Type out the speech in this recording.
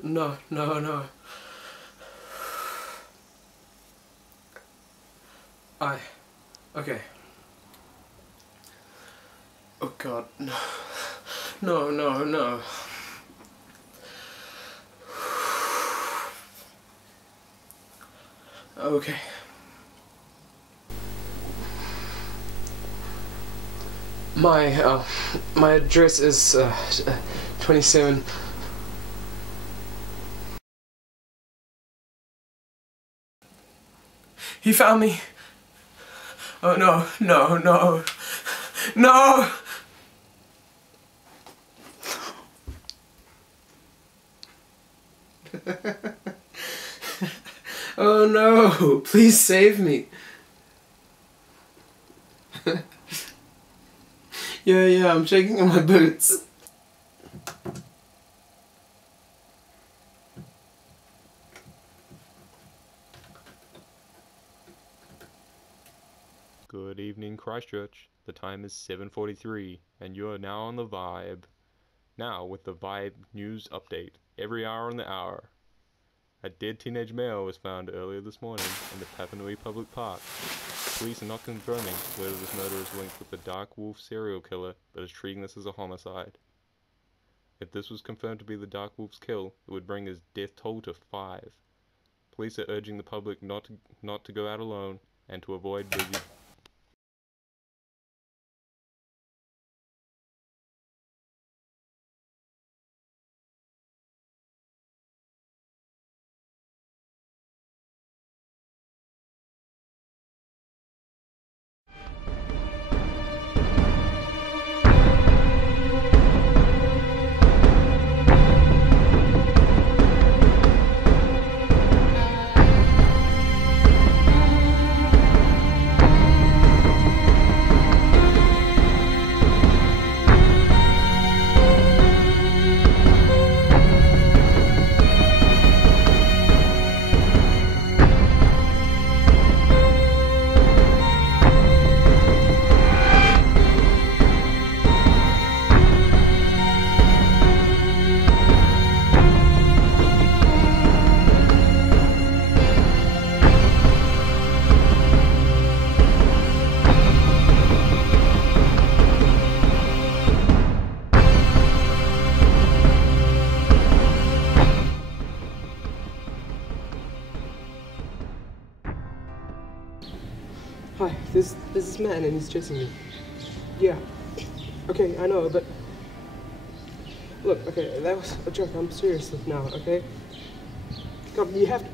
No, no, no. Okay. Oh God, no. No, no, no. Okay. My address is 27. He found me. Oh no, no, no, no! Oh no, please save me. Yeah, I'm shaking in my boots. Good evening, Christchurch. The time is 7:43, and you are now on The Vibe. Now, with the Vibe news update, every hour on the hour. A dead teenage male was found earlier this morning in the Papanui Public Park. Police are not confirming whether this murder is linked with the Dark Wolf serial killer, but is treating this as a homicide. If this was confirmed to be the Dark Wolf's kill, it would bring his death toll to 5. Police are urging the public not to go out alone and to avoid busy. Hi, there's this man and he's chasing me. Yeah. Okay, I know, but look, okay, that was a joke. I'm serious now, okay? Come, you have to